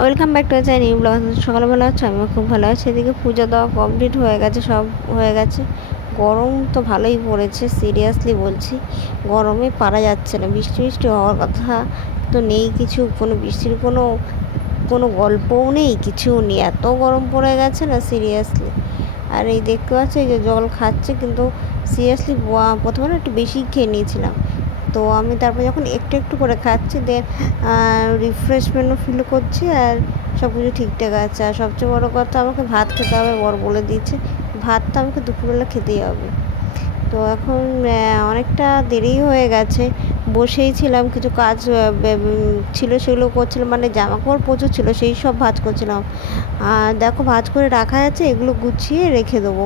Welcome back to channel new blog. সকালে ভালো আছে, আমিও খুব ভালো আছি। এদিকে পুজো দেওয়া কমপ্লিট হয়ে গেছে, সব হয়ে গেছে। গরম তো ভালোই পড়েছে, সিরিয়াসলি বলছি, গরমে পারা যাচ্ছে না। বৃষ্টি বৃষ্টি হওয়ার কথা তো নেই, কিছু কোনো বৃষ্টির কোনো কোনো গল্পও নেই, কিছুও নেই। এত গরম পড়ে গেছে না সিরিয়াসলি। আর এই দেখতে পাচ্ছি এই যে জল খাচ্ছে, কিন্তু সিরিয়াসলি প্রথমে একটু বেশি খেয়ে নিয়েছিলাম। তো আমি তারপর যখন একটু একটু করে খাচ্ছি, দেন রিফ্রেশমেন্টও ফিল করছি, আর সব কিছু ঠিকঠাক আছে। আর সবচেয়ে বড় কথা, আমাকে ভাত খেতে হবে, বর বলে দিয়েছে ভাতটা আমাকে দুপুরবেলা খেতেই হবে। তো এখন অনেকটা দেরি হয়ে গেছে, বসেই ছিলাম, কিছু কাজ ছিল সেগুলো করছিলাম, মানে জামাকাপড় প্রচুর ছিল, সেই সব ভাঁজ করছিলাম। আর দেখো ভাঁজ করে রাখা আছে, এগুলো গুছিয়ে রেখে দেবো।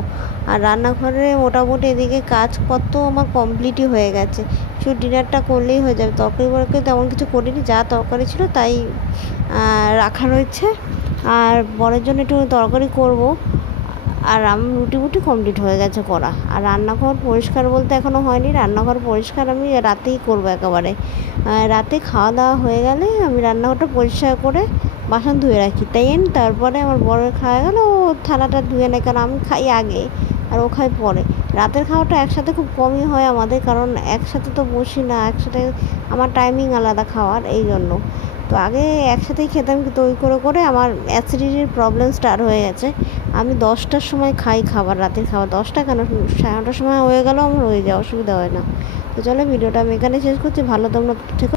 আর রান্নাঘরে মোটামুটি এদিকে কাজপত্র আমার কমপ্লিটই হয়ে গেছে, শুধু ডিনারটা করলেই হয়ে যাবে। তরকারি বরকারি তেমন কিছু করিনি, যা তরকারি ছিল তাই রাখা রয়েছে। আর বরের জন্য একটু তরকারি করব। আর আমার রুটি কমপ্লিট হয়ে গেছে করা। আর রান্নাঘর পরিষ্কার বলতে এখনও হয়নি, রান্নাঘর পরিষ্কার আমি রাতেই করবো একেবারে। রাতে খাওয়া দাওয়া হয়ে গেলে আমি রান্নাঘরটা পরিষ্কার করে বাসন ধুয়ে রাখি, তাই তারপরে আমার বরের খাওয়া গেল, ও থালাটা ধুয়ে নেয়, কারণ আমি খাই আগে আর ও খাই পরে। রাতের খাওয়াটা একসাথে খুব কমই হয় আমাদের, কারণ একসাথে তো বসি না একসাথে, আমার টাইমিং আলাদা খাওয়ার, এই জন্য। তো আগে একসাথেই খেতাম, কিন্তু ওই করে করে আমার অ্যাসিডিটির প্রবলেম স্টার্ট হয়ে গেছে। আমি 10টার সময় খাই খাবার, রাতের খাবার 10টা কেন, 9:30টার সময় হয়ে গেলেও আমার হয়ে যায়, অসুবিধা হয় না। তো চলো ভিডিওটা আমি এখানে শেষ করছি, ভালো তোমরা থেকো।